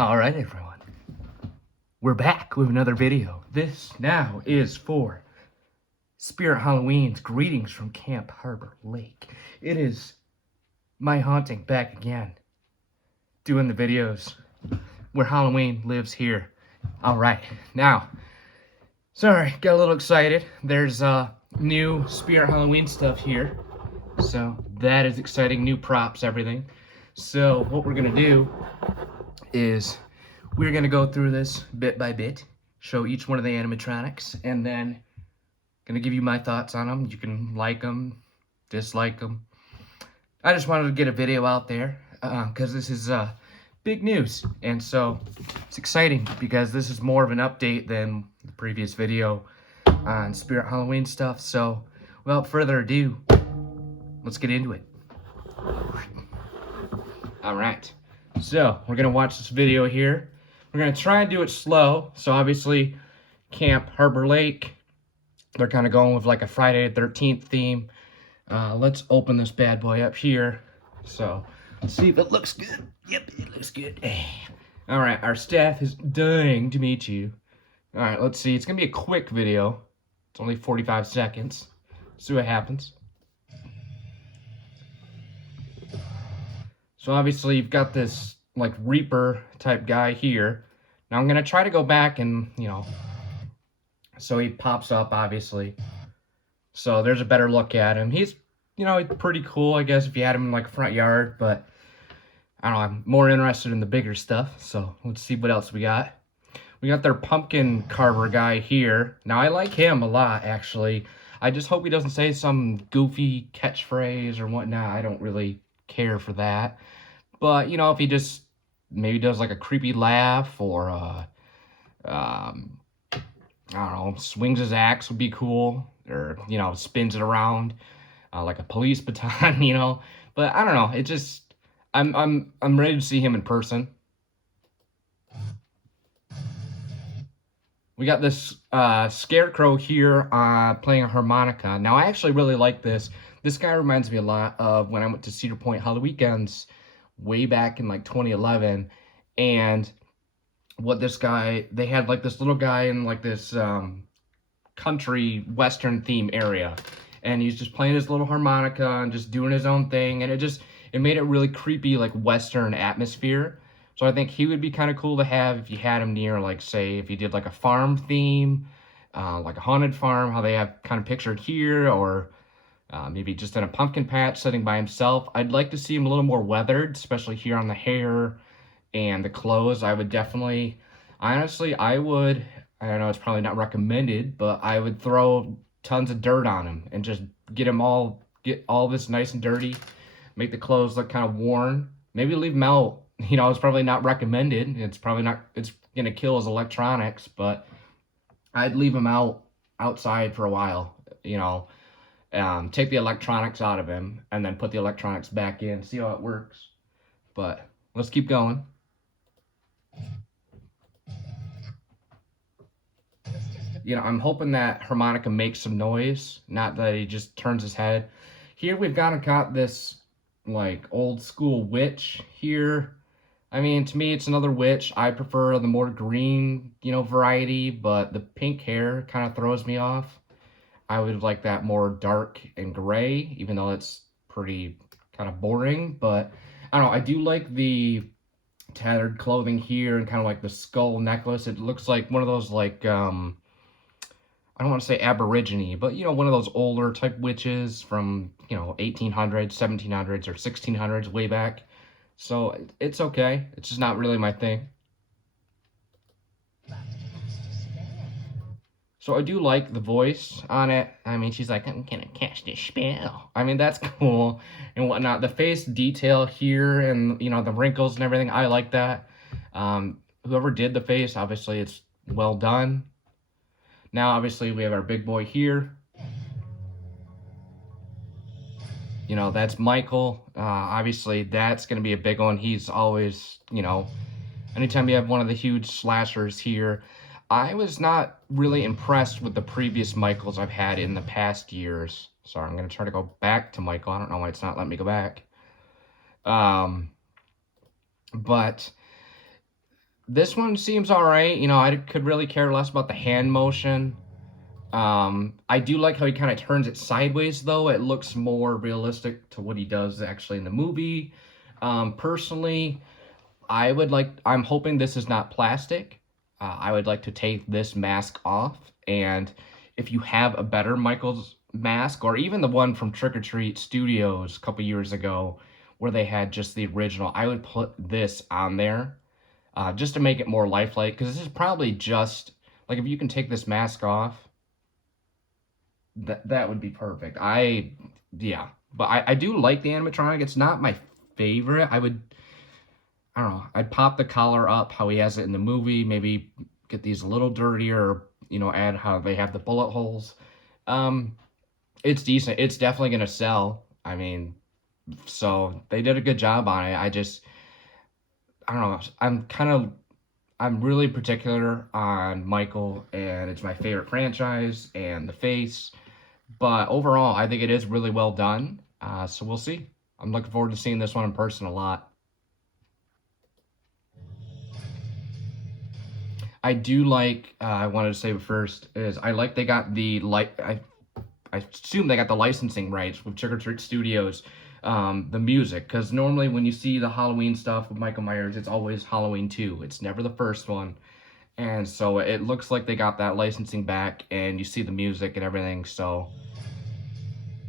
All right, everyone. We're back with another video. This now is for Spirit Halloween's Greetings from Camp Harbor Lake. It is my haunting back again, doing the videos where Halloween lives here. All right, now, sorry, got a little excited. There's new Spirit Halloween stuff here, so that is exciting. New props, everything. So what we're gonna do is we're going to go through this bit by bit, show each one of the animatronics, and then going to give you my thoughts on them. You can like them, dislike them. I just wanted to get a video out there because this is big news, and so it's exciting because this is more of an update than the previous video on Spirit Halloween stuff. So without further ado, let's get into it. All right, so we're going to watch this video here. We're going to try and do it slow. So obviously, Camp Harbor Lake, they're kind of going with like a Friday the 13th theme. Let's open this bad boy up here. So let's see if it looks good. Yep, it looks good. All right, our staff is dying to meet you. All right, let's see. It's going to be a quick video. It's only 45 seconds. See what happens. So obviously, you've got this like Reaper type guy here. Now I'm gonna try to go back and, so he pops up obviously. So there's a better look at him. He's, he's pretty cool, I guess, if you had him in like a front yard, but I don't know, I'm more interested in the bigger stuff. So let's see what else we got. We got their pumpkin carver guy here. Now I like him a lot, actually. I just hope he doesn't say some goofy catchphrase or whatnot. I don't really care for that. But, if he just maybe does like a creepy laugh or, I don't know, swings his axe would be cool. Or, spins it around like a police baton, But I don't know. It just, I'm ready to see him in person. We got this scarecrow here playing a harmonica. Now, I actually really like this. This guy reminds me a lot of when I went to Cedar Point Halloween Weekends way back in like 2011, and what this guy, they had like this little guy in like this country western theme area, and he's just playing his little harmonica and just doing his own thing, and it made it really creepy, like western atmosphere. So I think he would be kind of cool to have if you had him near, like, say, if you did like a farm theme, like a haunted farm, how they have kind of pictured here, or maybe just in a pumpkin patch sitting by himself. I'd like to see him a little more weathered, especially here on the hair and the clothes. I would definitely, honestly, I know it's probably not recommended, but I would throw tons of dirt on him and just get all this nice and dirty, make the clothes look kind of worn, maybe leave him out. It's probably not recommended. It's probably not, it's going to kill his electronics, but I'd leave him outside for a while, take the electronics out of him and then put the electronics back in, see how it works. But let's keep going. I'm hoping that harmonica makes some noise, not that he just turns his head. Here we've got this like old school witch here. I mean, to me, it's another witch. I prefer the more green, variety, but the pink hair kind of throws me off. I would like that more dark and gray, even though it's pretty kind of boring. But I don't know, I do like the tattered clothing here and kind of like the skull necklace. It looks like one of those, like, I don't want to say Aborigine, but, one of those older type witches from, 1800s, 1700s, or 1600s, way back. So it's okay. It's just not really my thing. So I do like the voice on it. I mean, she's like, I'm gonna cast a spell. I mean, that's cool and whatnot. The face detail here and, the wrinkles and everything, I like that. Whoever did the face, obviously it's well done. Now, obviously, we have our big boy here. That's Michael. Obviously, that's going to be a big one. He's always, anytime you have one of the huge slashers here. I was not really impressed with the previous Michaels I've had in the past years. Sorry, I'm going to try to go back to Michael. I don't know why it's not letting me go back. But This one seems all right. You know, I could really care less about the hand motion. I do like how he kind of turns it sideways, though. It looks more realistic to what he does actually in the movie. Personally, I'm hoping this is not plastic. I would like to take this mask off. And if you have a better Michael's mask, or even the one from Trick or Treat Studios a couple years ago, where they had just the original, I would put this on there just to make it more lifelike. Because this is probably just like if you can take this mask off, that would be perfect. Yeah, but I do like the animatronic. It's not my favorite. I don't know. I'd pop the collar up how he has it in the movie. Maybe get these a little dirtier. You know, add how they have the bullet holes. Um, it's decent. It's definitely gonna sell. I mean, so they did a good job on it. I don't know. I'm really particular on Michael, and it's my favorite franchise and the face. But overall, I think it is really well done. So we'll see. I'm looking forward to seeing this one in person a lot. I do like. I wanted to say first is I like they got the I assume they got the licensing rights with Trick or Treat Studios, the music, because normally when you see the Halloween stuff with Michael Myers, it's always Halloween 2. It's never the first one. And so it looks like they got that licensing back, and you see the music and everything, so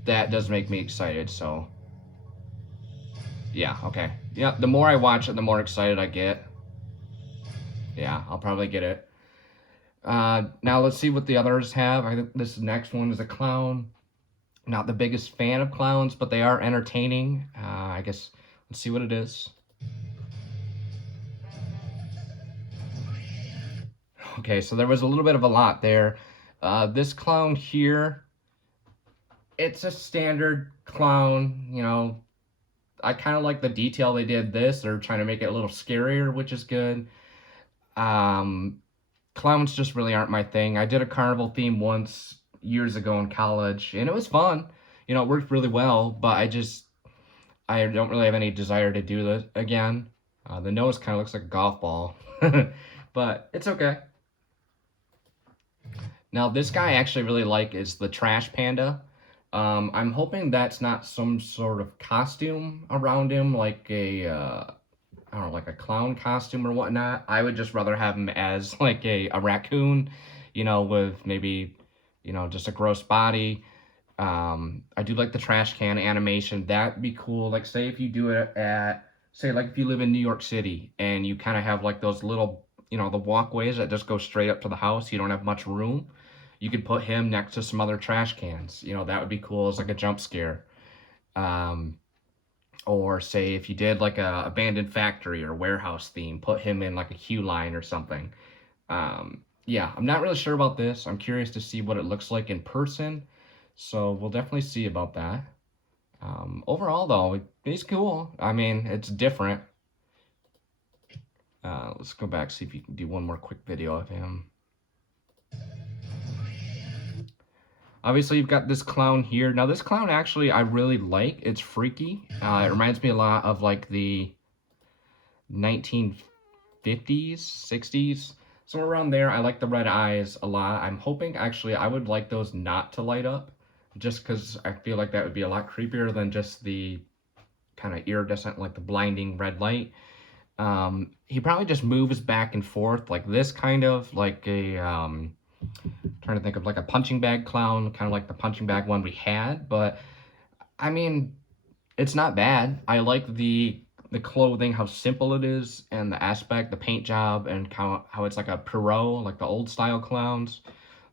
that does make me excited, so yeah, okay. Yeah, the more I watch it, the more excited I get. Yeah, I'll probably get it. Now let's see what the others have. I think this next one is a clown. Not the biggest fan of clowns, but they are entertaining. I guess let's see what it is. Okay, so there was a little bit of a lot there. This clown here, it's a standard clown. You know, I kind of like the detail they did this. They're trying to make it a little scarier, which is good. Um, Clowns just really aren't my thing. I did a carnival theme once years ago in college, and it was fun. You know, it worked really well, but I don't really have any desire to do this again. The nose kind of looks like a golf ball, but it's okay. Now, this guy I actually really like is the Trash Panda. I'm hoping that's not some sort of costume around him, like I don't know, like a clown costume or whatnot. I would just rather have him as like a raccoon, you know, with maybe, you know, just a gross body. I do like the trash can animation. That'd be cool. Like, say if you do it at, say, like if you live in New York City and you kind of have like those little, you know, the walkways that just go straight up to the house. You don't have much room. You could put him next to some other trash cans. You know, that would be cool as like a jump scare. Um, or say if you did like a abandoned factory or warehouse theme, put him in like a queue line or something. Yeah, I'm not really sure about this. I'm curious to see what it looks like in person. So we'll definitely see about that. Overall, though, he's cool. I mean, it's different. Let's go back, see if you can do one more quick video of him. Obviously, you've got this clown here. Now, this clown actually I really like. It's freaky. It reminds me a lot of like the 1950s, 60s, somewhere around there. I like the red eyes a lot. I'm hoping actually I would like those not to light up, just because I feel like that would be a lot creepier than just the kind of iridescent, like the blinding red light. He probably just moves back and forth like this, kind of like a trying to think of like a punching bag clown, kind of like the punching bag one we had. But I mean, it's not bad. I like the clothing, how simple it is, and the aspect, the paint job, and how it's like a Perot, like the old style clowns.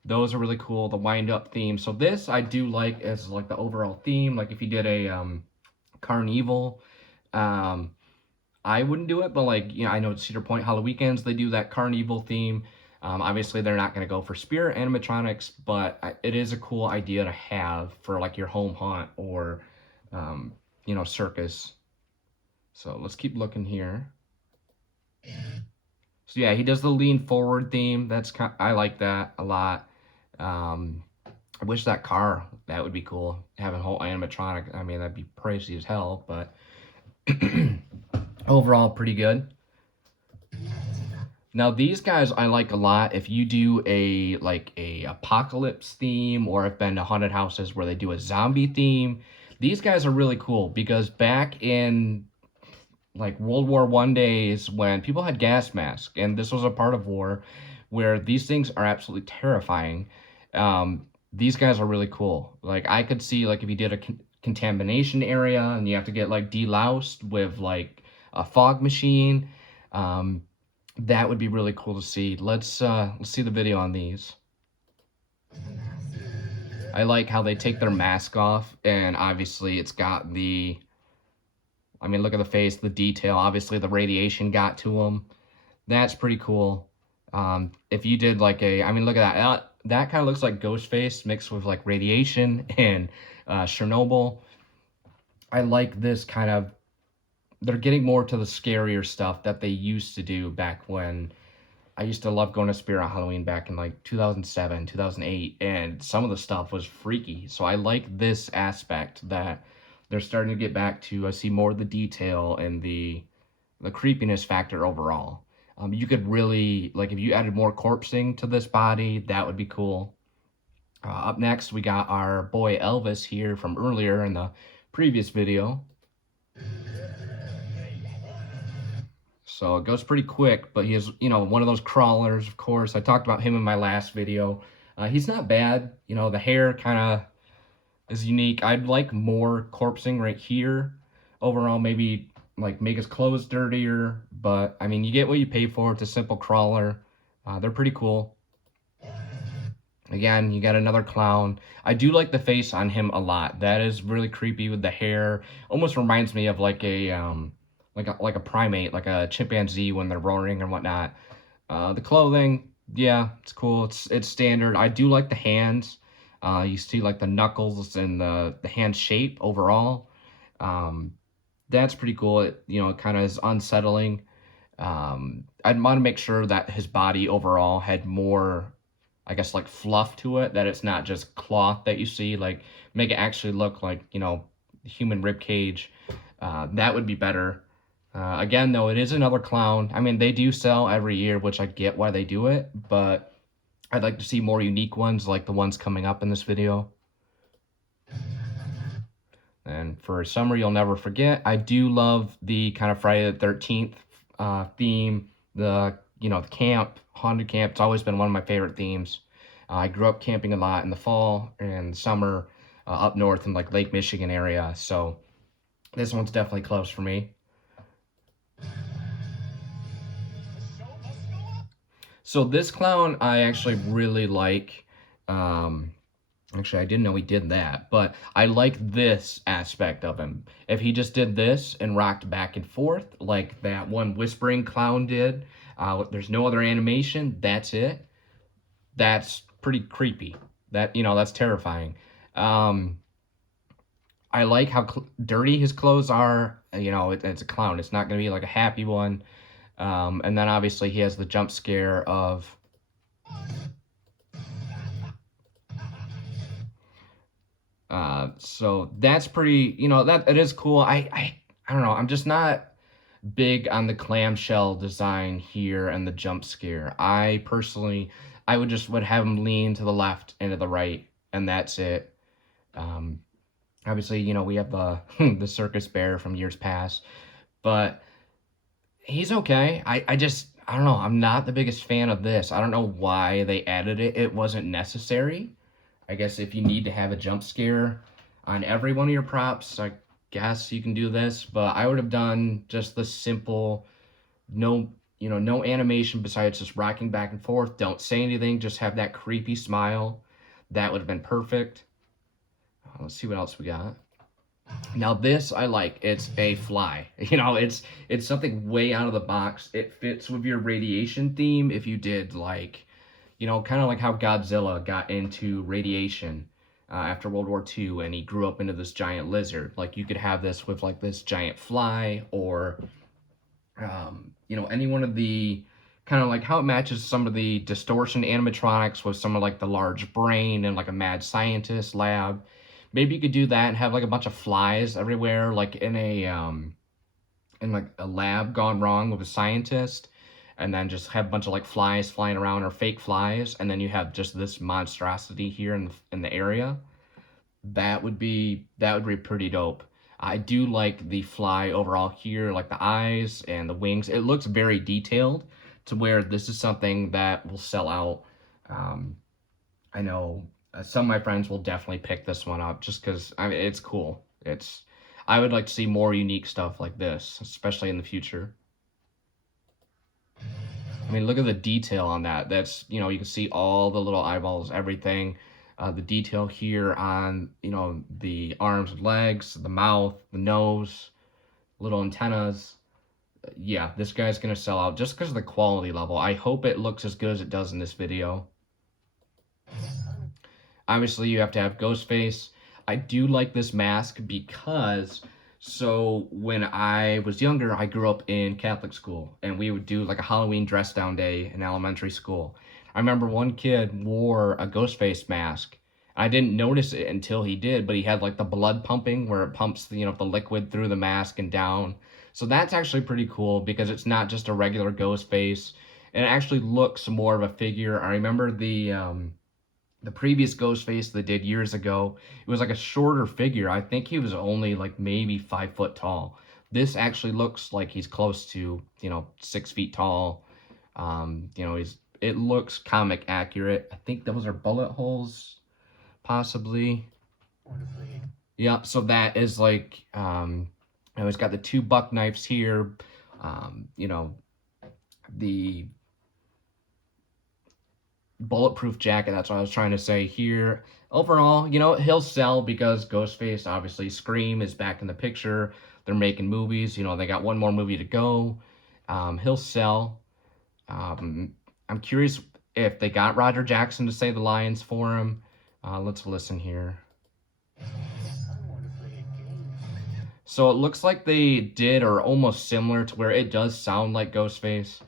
Those are really cool. The wind up theme. So this I do like as like the overall theme. Like if you did a carnival, um, I wouldn't do it, but like, you know, I know at Cedar Point Halloween they do that carnival theme. Obviously, they're not going to go for spirit animatronics, but it is a cool idea to have for like your home haunt or, you know, circus. So let's keep looking here. So yeah, he does the lean forward theme. I like that a lot. I wish that would be cool. Have a whole animatronic. I mean, that'd be pricey as hell, but overall pretty good. Now these guys I like a lot. If you do a apocalypse theme, or I've been to haunted houses where they do a zombie theme, these guys are really cool because back in like World War I days when people had gas masks, and this was a part of war where these things are absolutely terrifying. These guys are really cool. Like I could see like if you did a contamination area and you have to get like deloused with like a fog machine, um, that would be really cool to see. Let's see the video on these. I like how they take their mask off, and obviously it's got the, I mean, look at the face, the detail. Obviously, the radiation got to them. That's pretty cool. If you did like a, I mean, look at that. That kind of looks like Ghostface mixed with like radiation and Chernobyl. I like this kind of, they're getting more to the scarier stuff that they used to do back when I used to love going to Spirit Halloween back in like 2007, 2008, and some of the stuff was freaky. So I like this aspect that they're starting to get back to. I see more of the detail and the creepiness factor overall. You could really, like, if you added more corpsing to this body, that would be cool. Up next, we got our boy Elvis here from earlier in the previous video. So it goes pretty quick, but he is, you know, one of those crawlers, of course. I talked about him in my last video. He's not bad. You know, the hair kind of is unique. I'd like more corpsing right here. Overall, maybe like make his clothes dirtier, but I mean, you get what you pay for. It's a simple crawler. They're pretty cool. Again, you got another clown. I do like the face on him a lot. That is really creepy with the hair. Almost reminds me of like a like a primate, like a chimpanzee when they're roaring and whatnot. The clothing, yeah, it's cool. It's standard. I do like the hands. You see like the knuckles and the hand shape overall. That's pretty cool. It, you know, it kind of is unsettling. I'd want to make sure that his body overall had more, I guess, like fluff to it, that it's not just cloth that you see, like make it actually look like, you know, human rib cage. That would be better. Again, though, it is another clown. I mean, they do sell every year, which I get why they do it, but I'd like to see more unique ones like the ones coming up in this video. And for summer, you'll never forget. I do love the kind of Friday the 13th theme. The, you know, the camp, haunted camp. It's always been one of my favorite themes. I grew up camping a lot in the fall and summer up north in like Lake Michigan area. So this one's definitely close for me. So this clown I actually really like. Actually, I didn't know he did that, but I like this aspect of him. If he just did this and rocked back and forth like that one whispering clown did, there's no other animation, that's it. That's pretty creepy. That, you know, that's terrifying. I like how dirty his clothes are. You know, it's a clown. It's not going to be like a happy one. And then obviously he has the jump scare of... so that's pretty, you know, that it is cool. I don't know. I'm just not big on the clamshell design here and the jump scare. I personally, I would have him lean to the left and to the right, and that's it. Obviously, you know, we have the the circus bear from years past, but he's okay. I don't know. I'm not the biggest fan of this. I don't know why they added it. It wasn't necessary. I guess if you need to have a jump scare on every one of your props, I guess you can do this, but I would have done just the simple, no, you know, no animation besides just rocking back and forth. Don't say anything, just have that creepy smile. That would have been perfect. Let's see what else we got. Now this I like. It's a fly. You know, it's something way out of the box. It fits with your radiation theme if you did like, you know, kind of like how Godzilla got into radiation after World War II and he grew up into this giant lizard. Like you could have this with like this giant fly, or you know, any one of the kind of like how it matches some of the distortion animatronics with some of like the large brain and like a mad scientist lab. Maybe you could do that and have like a bunch of flies everywhere, like in a in like a lab gone wrong with a scientist. and then just have a bunch of like flies flying around or fake flies, and then you have just this monstrosity here in the area. That would be pretty dope. I do like the fly overall here, like the eyes and the wings. It looks very detailed to where this is something that will sell out. Um, I know some of my friends will definitely pick this one up just because I mean it's cool. I would like to see more unique stuff like this, especially in the future. I mean, look at the detail on that. That's, you can see all the little eyeballs, everything. The detail here on, the arms and legs, the mouth, the nose, little antennas. Yeah, this guy's going to sell out just because of the quality level. I hope it looks as good as it does in this video. Obviously, you have to have ghost face. I do like this mask because, so when I was younger, I grew up in Catholic school, and we would do like a Halloween dress down day in elementary school. I remember one kid wore a ghost face mask. I didn't notice it until he did, but he had like the blood pumping where it pumps the liquid through the mask and down. So that's actually pretty cool because it's not just a regular ghost face. And it actually looks more of a figure. I remember the previous Ghostface they did years ago, it was like a shorter figure. I think he was only like maybe 5 foot tall. This actually looks like he's close to, 6 feet tall. It looks comic accurate. I think those are bullet holes, possibly. Yeah, so that is like, it's got the two buck knives here. The bulletproof jacket, that's what I was trying to say here. Overall, he'll sell because Ghostface, obviously, Scream is back in the picture. They're making movies. They got one more movie to go. He'll sell. I'm curious if they got Roger Jackson to say the lines for him. Let's listen here. So it looks like they did, or almost similar to where it does sound like Ghostface.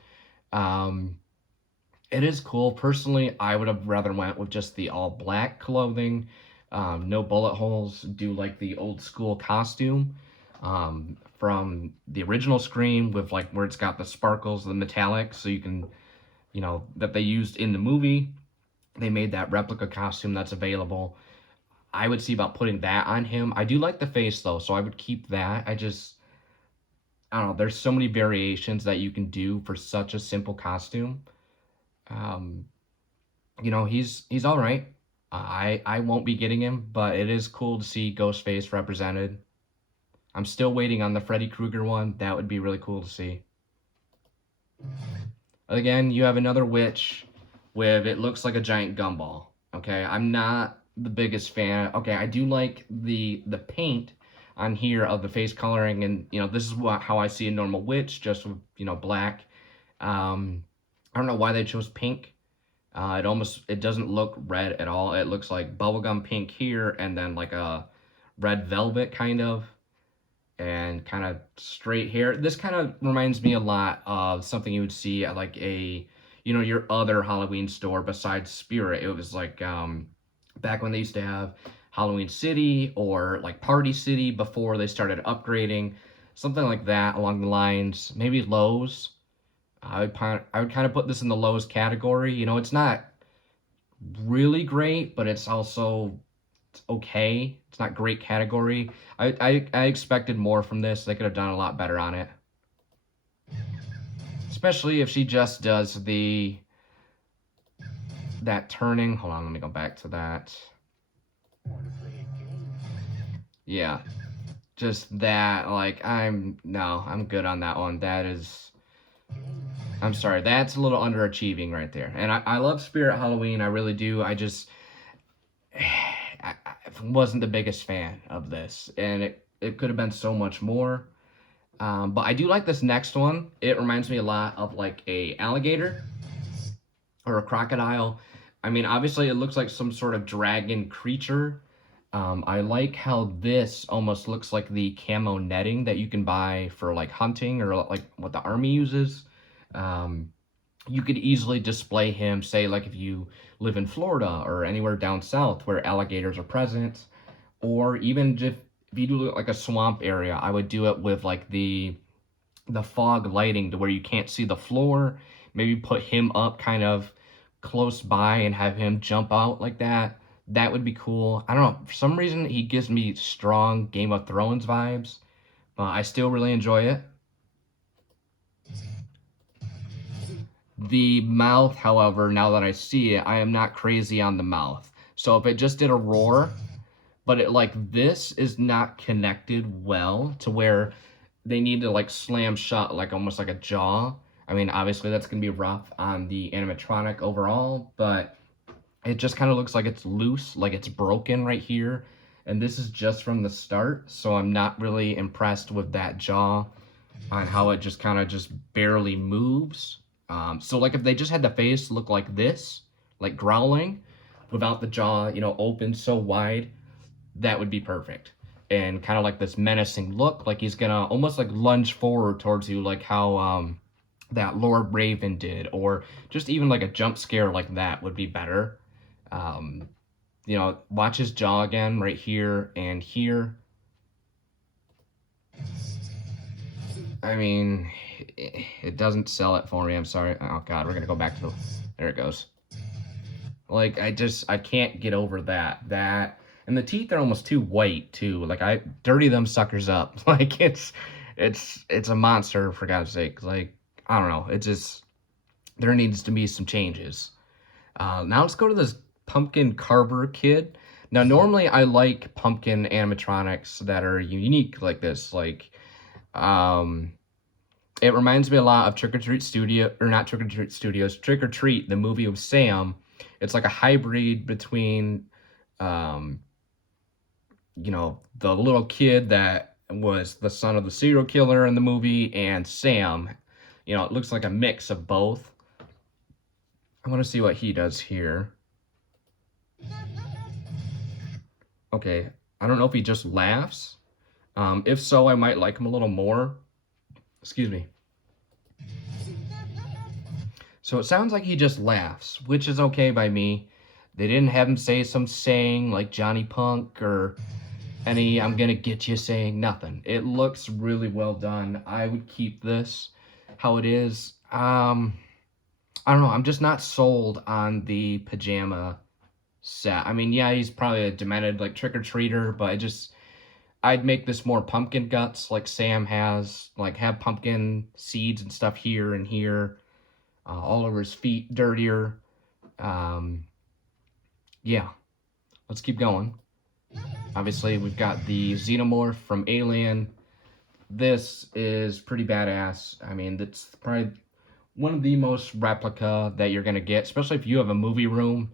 It is cool. Personally, I would have rather went with just the all black clothing, no bullet holes. Do like the old school costume from the original Scream with like where it's got the sparkles, the metallic, so you can, that they used in the movie. They made that replica costume that's available. I would see about putting that on him. I do like the face though, so I would keep that. I don't know. There's so many variations that you can do for such a simple costume. Um, he's all right. I won't be getting him, but it is cool to see Ghostface represented. I'm still waiting on the Freddy Krueger one. That would be really cool to see. Again, you have another witch with, it looks like a giant gumball. Okay, I'm not the biggest fan. Okay, I do like the paint on here of the face coloring, and this is how I see a normal witch, just with black. I don't know why they chose pink. It doesn't look red at all. It looks like bubblegum pink here, and then like a red velvet kind of, and kind of straight hair. This kind of reminds me a lot of something you would see at like your other Halloween store besides Spirit. It was like back when they used to have Halloween City or like Party City before they started upgrading, something like that along the lines. Maybe Lowe's. I would kind of put this in the Lowe's category. It's not really great, but it's okay. It's not great category. I expected more from this. They could have done a lot better on it. Especially if she just does that turning. Hold on, let me go back to that. Yeah. Just that, like, I'm good on that one. I'm sorry, that's a little underachieving right there. And I love Spirit Halloween, I really do. I wasn't the biggest fan of this, and it could have been so much more. But I do like this next one. It reminds me a lot of like a alligator or a crocodile. I mean, obviously it looks like some sort of dragon creature. I like how this almost looks like the camo netting that you can buy for like hunting or like what the army uses. You could easily display him, say like if you live in Florida or anywhere down south where alligators are present, or even if you do like a swamp area, I would do it with like the fog lighting to where you can't see the floor. maybe put him up kind of close by and have him jump out like that. That would be cool. I don't know. For some reason, he gives me strong Game of Thrones vibes, but I still really enjoy it. The mouth, however, now that I see it, I am not crazy on the mouth. So if it just did a roar, but it like this is not connected well to where they need to like slam shut like almost like a jaw. I mean, obviously that's gonna be rough on the animatronic overall, but it just kind of looks like it's loose, like it's broken right here. And this is just from the start, so I'm not really impressed with that jaw on how it just kind of just barely moves. So like if they just had the face look like this, like growling, without the jaw, open so wide, that would be perfect. And kind of like this menacing look, like he's gonna almost like lunge forward towards you, like how that Lord Raven did, or just even like a jump scare like that would be better. Um, watch his jaw again right here and here. I mean, it doesn't sell it for me. I'm sorry. Oh God, we're gonna go back to the. There it goes. Like I can't get over that. And the teeth are almost too white too. Like I dirty them suckers up. Like it's a monster for God's sake. Like I don't know. It just there needs to be some changes. Now let's go to this pumpkin carver kid. Now normally I like pumpkin animatronics that are unique like this. Like it reminds me a lot of Trick or Treat Studio, or not Trick or Treat Studios, Trick or Treat, the movie with Sam. It's like a hybrid between, um, the little kid that was the son of the serial killer in the movie and Sam. It looks like a mix of both. I want to see what he does here. Okay, I don't know if he just laughs. If so, I might like him a little more. Excuse me. So it sounds like he just laughs, which is okay by me. They didn't have him say some saying like Johnny Punk or any I'm gonna get you saying, nothing. It looks really well done. I would keep this how it is. I don't know. I'm just not sold on the pajama set. I mean, yeah, he's probably a demented like trick-or-treater, but I'd make this more pumpkin guts like Sam has. Like have pumpkin seeds and stuff here and here. All over his feet, dirtier. Yeah, let's keep going. Obviously, we've got the Xenomorph from Alien. This is pretty badass. I mean, that's probably one of the most replica that you're going to get, especially if you have a movie room.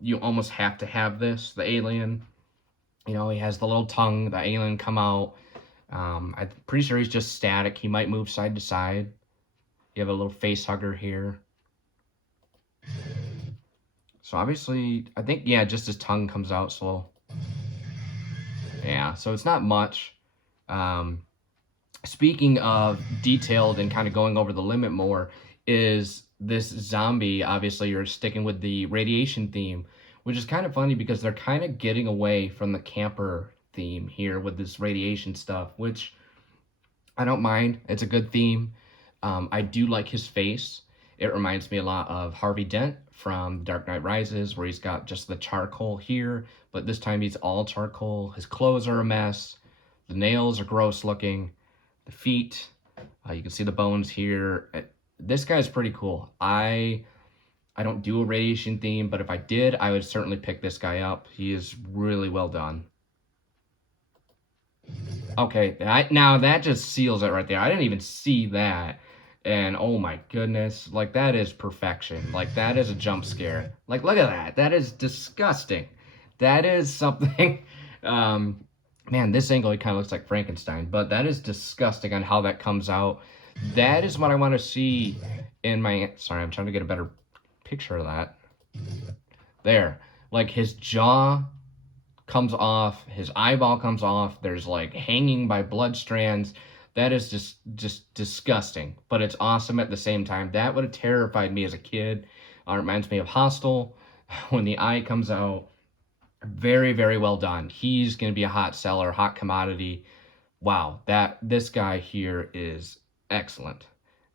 You almost have to have this, the Alien. He has the little tongue, the Alien come out. I'm pretty sure he's just static. He might move side to side. You have a little face hugger here. So obviously, I think, yeah, just his tongue comes out slow. Yeah, so it's not much. Speaking of detailed and kind of going over the limit more, is this zombie, obviously you're sticking with the radiation theme, which is kind of funny because they're kind of getting away from the camper theme here with this radiation stuff, which I don't mind. It's a good theme. I do like his face. It reminds me a lot of Harvey Dent from Dark Knight Rises, where he's got just the charcoal here, but this time he's all charcoal. His clothes are a mess. The nails are gross looking. The feet, you can see the bones here. This guy's pretty cool. I don't do a radiation theme, but if I did, I would certainly pick this guy up. He is really well done. Okay, now that just seals it right there. I didn't even see that. And oh my goodness, like that is perfection. Like that is a jump scare. Like look at that. That is disgusting. That is something. Man, this angle it kind of looks like Frankenstein, but that is disgusting on how that comes out. That is what I want to see in my. Sorry, I'm trying to get a better picture of that. There, like his jaw comes off, his eyeball comes off. There's like hanging by blood strands. That is just disgusting, but it's awesome at the same time. That would have terrified me as a kid. It reminds me of Hostel when the eye comes out. Very, very well done. He's going to be a hot seller, hot commodity. Wow, this guy here is excellent.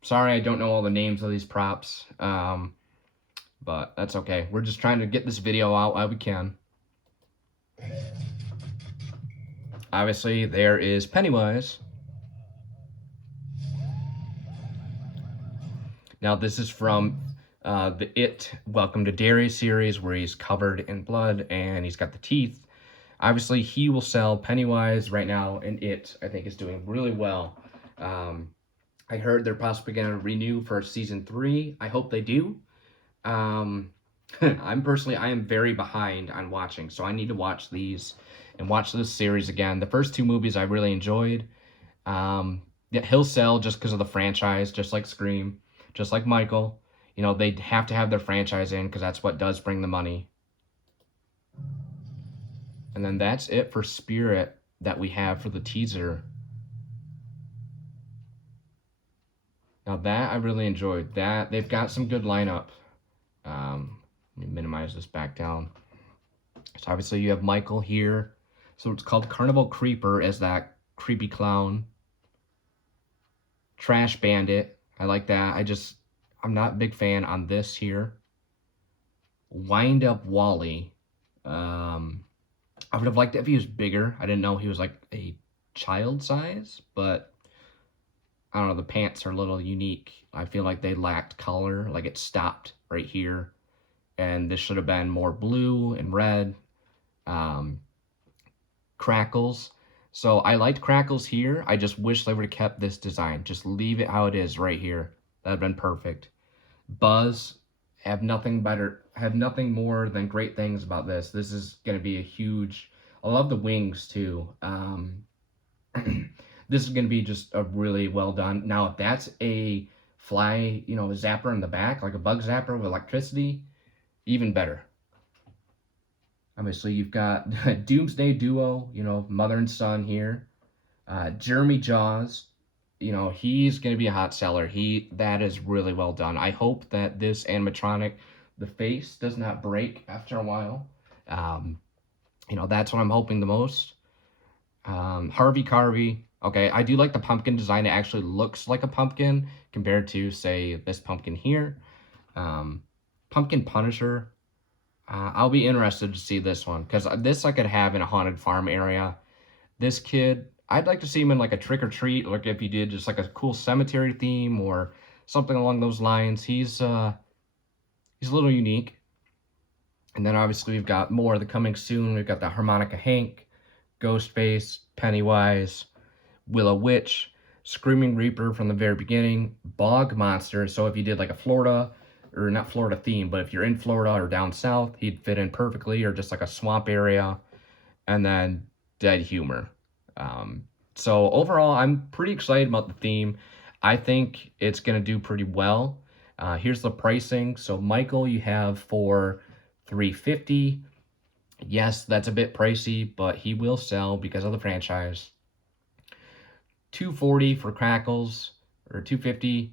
Sorry, I don't know all the names of these props, but that's okay. We're just trying to get this video out while we can. Obviously, there is Pennywise. Now, this is from the It Welcome to Derry series, where he's covered in blood and he's got the teeth. Obviously, he will sell. Pennywise right now, and It, I think, is doing really well. I heard they're possibly going to renew for season 3. I hope they do. I am very behind on watching, so I need to watch these and watch this series again. The first 2 movies I really enjoyed. Yeah, he'll sell just because of the franchise, just like Scream, just like Michael. You know, they have to have their franchise in because that's what does bring the money. And then that's it for Spirit that we have for the teaser. Now that I really enjoyed. That they've got some good lineup. Let me minimize this back down. So obviously you have Michael here. So it's called Carnival Creeper as that creepy clown. Trash Bandit. I like that. I'm not a big fan on this here. Wind Up Wally. I would have liked it if he was bigger. I didn't know he was like a child size, but I don't know, the pants are a little unique. I feel like they lacked color, like it stopped right here. And this should have been more blue and red. Crackles. So I liked Crackles here. I just wish they would have kept this design. Just leave it how it is right here. That would have been perfect. Buzz, have nothing more than great things about this. This is going to be a huge... I love the wings too. This is going to be just a really well done. Now, if that's a fly, a zapper in the back, like a bug zapper with electricity, even better. Obviously, you've got Doomsday Duo, mother and son here. Jeremy Jaws, he's going to be a hot seller. That is really well done. I hope that this animatronic, the face, does not break after a while. That's what I'm hoping the most. Harvey Carvey. Okay, I do like the pumpkin design. It actually looks like a pumpkin compared to, say, this pumpkin here. Pumpkin Punisher. I'll be interested to see this one, because this I could have in a haunted farm area. This kid, I'd like to see him in like a trick-or-treat, like if he did just like a cool cemetery theme or something along those lines. He's a little unique. And then obviously we've got more of the coming soon. We've got the Harmonica Hank, Ghostface, Pennywise, Willow Witch, Screaming Reaper from the very beginning, Bog Monster. So if you did like a Florida, or not Florida theme, but if you're in Florida or down south, he'd fit in perfectly, or just like a swamp area. And then Dead Humor. So overall, I'm pretty excited about the theme. I think it's going to do pretty well. Here's the pricing. So Michael, you have for $350. Yes, that's a bit pricey, but he will sell because of the franchise. $240 for Crackles, or $250.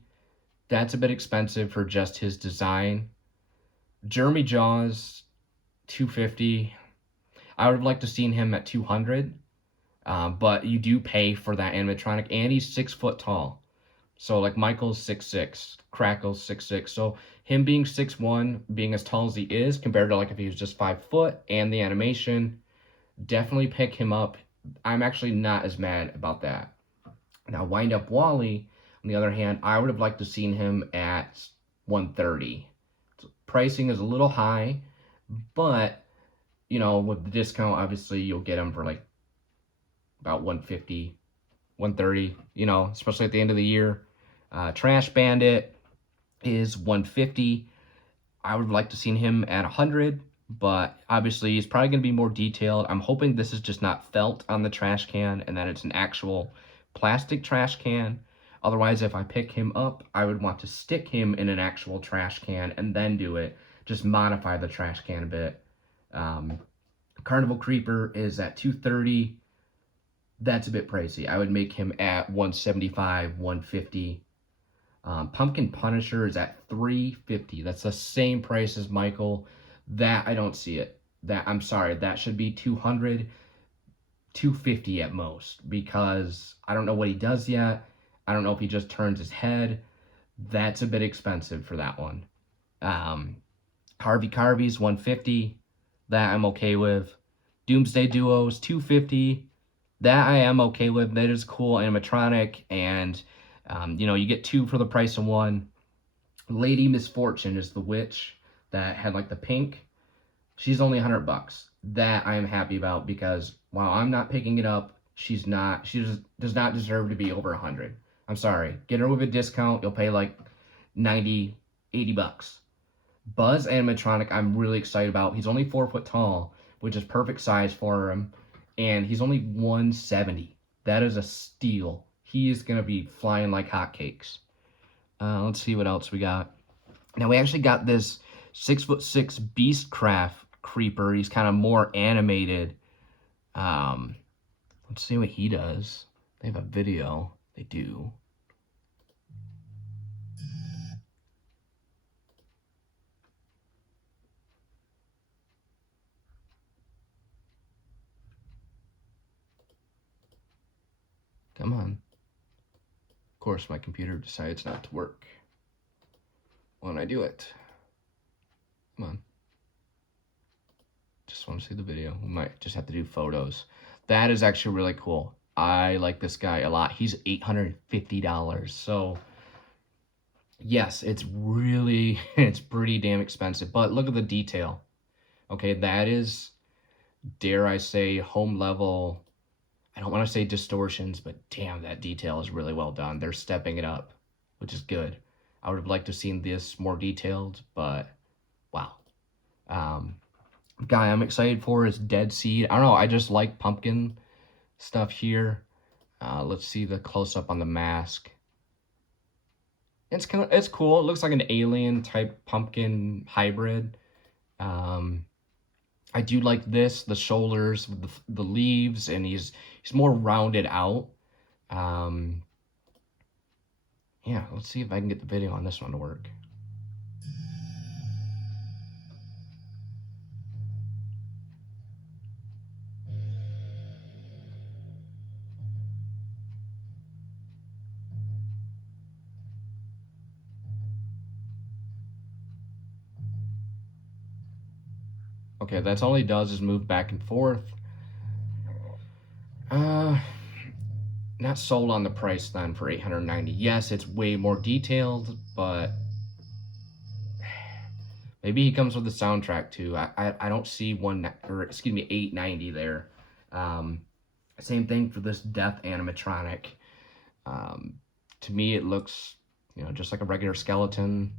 That's a bit expensive for just his design. Jeremy Jaws, $250. I would have liked to seen him at $200. But you do pay for that animatronic, and he's 6 foot tall. So like Michael's 6'6", Crackle's 6'6". So him being 6'1", being as tall as he is, compared to like if he was just 5 foot, and the animation, definitely pick him up. I'm actually not as mad about that. Now, Wind Up Wally, on the other hand, I would have liked to seen him at $130. So pricing is a little high, but, with the discount, obviously, you'll get him for like about $150, $130, especially at the end of the year. Trash Bandit is $150. I would like to see him at $100, but obviously he's probably going to be more detailed. I'm hoping this is just not felt on the trash can and that it's an actual plastic trash can. Otherwise, if I pick him up, I would want to stick him in an actual trash can and then do it. Just modify the trash can a bit. Carnival Creeper is at $230. That's a bit pricey. I would make him at $175, $150. Pumpkin Punisher is at $350. That's the same price as Michael. That I don't see it. I'm sorry. That should be $200, $250 at most, because I don't know what he does yet. I don't know if he just turns his head. That's a bit expensive for that one. Harvey Carvey's 150. That I'm okay with. Doomsday Duos 250. That I am okay with. That is cool animatronic, and you get two for the price of one. Lady Misfortune is the witch that had like the pink. She's only $100. That I am happy about because while I'm not picking it up, she's not. She just does not deserve to be over 100. I'm sorry. Get her with a discount. You'll pay like 90, $80. Buzz animatronic, I'm really excited about. He's only 4 foot tall, which is perfect size for him, and he's only 170. That is a steal. He is gonna be flying like hotcakes. Let's see what else we got. Now we actually got this 6'6" Beastcraft creeper. He's kind of more animated. Let's see what he does. They have a video. They do. Come on. Of course, my computer decides not to work when I do it. Come on. Just want to see the video. We might just have to do photos. That is actually really cool. I like this guy a lot. He's $850. So, yes, it's pretty damn expensive. But look at the detail. Okay, that is, dare I say, home level. I don't want to say distortions, but damn, that detail is really well done. They're stepping it up, which is good. I would have liked to have seen this more detailed, but wow. Guy I'm excited for is Dead Seed. I don't know, I just like pumpkin stuff here. Let's see the close-up on the mask. It's cool. It looks like an alien type pumpkin hybrid. I do like this, the shoulders with the leaves, and he's more rounded out. Yeah, let's see if I can get the video on this one to work. Okay, that's all he does is move back and forth. Not sold on the price then for $890. Yes, it's way more detailed, but maybe he comes with a soundtrack too. I don't see $890 there. Same thing for this death animatronic. To me, it looks, just like a regular skeleton.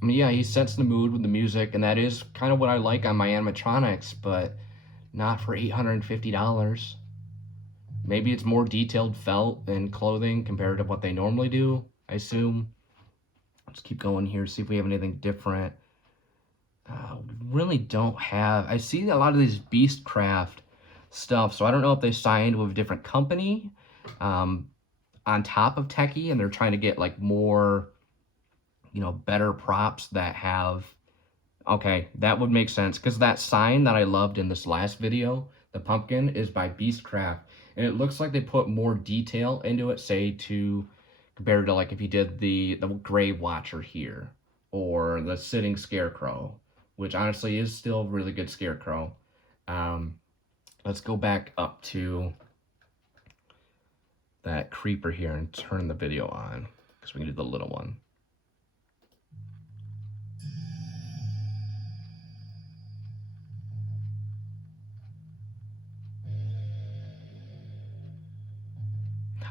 I mean, yeah, he sets the mood with the music, and that is kind of what I like on my animatronics, but not for $850. Maybe it's more detailed felt and clothing compared to what they normally do, I assume. Let's keep going here, see if we have anything different. We really don't have... I see a lot of these Beastcraft stuff, so I don't know if they signed with a different company on top of Techie, and they're trying to get, like, more... better props that have, okay, that would make sense, because that sign that I loved in this last video, the pumpkin, is by Beastcraft, and it looks like they put more detail into it, say, compared to, like, if you did the Grave Watcher here, or the Sitting Scarecrow, which honestly is still a really good Scarecrow. Let's go back up to that creeper here and turn the video on, because we can do the little one.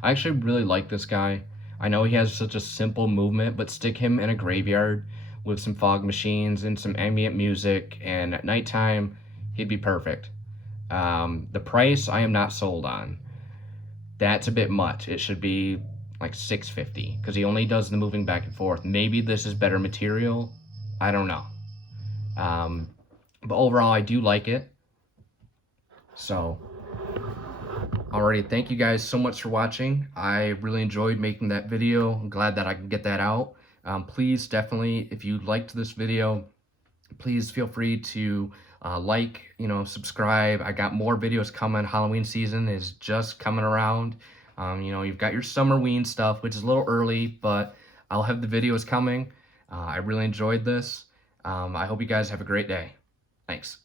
I actually really like this guy. I know he has such a simple movement, but stick him in a graveyard with some fog machines and some ambient music, and at nighttime, he'd be perfect. The price, I am not sold on. That's a bit much. It should be like $650, because he only does the moving back and forth. Maybe this is better material. I don't know. But overall, I do like it. So... Alrighty, thank you guys so much for watching. I really enjoyed making that video. I'm glad that I can get that out. Please, definitely, if you liked this video, please feel free to Like, subscribe. I got more videos coming. Halloween season is just coming around. You've got your Summerween stuff, which is a little early, but I'll have the videos coming. I really enjoyed this. I hope you guys have a great day. Thanks.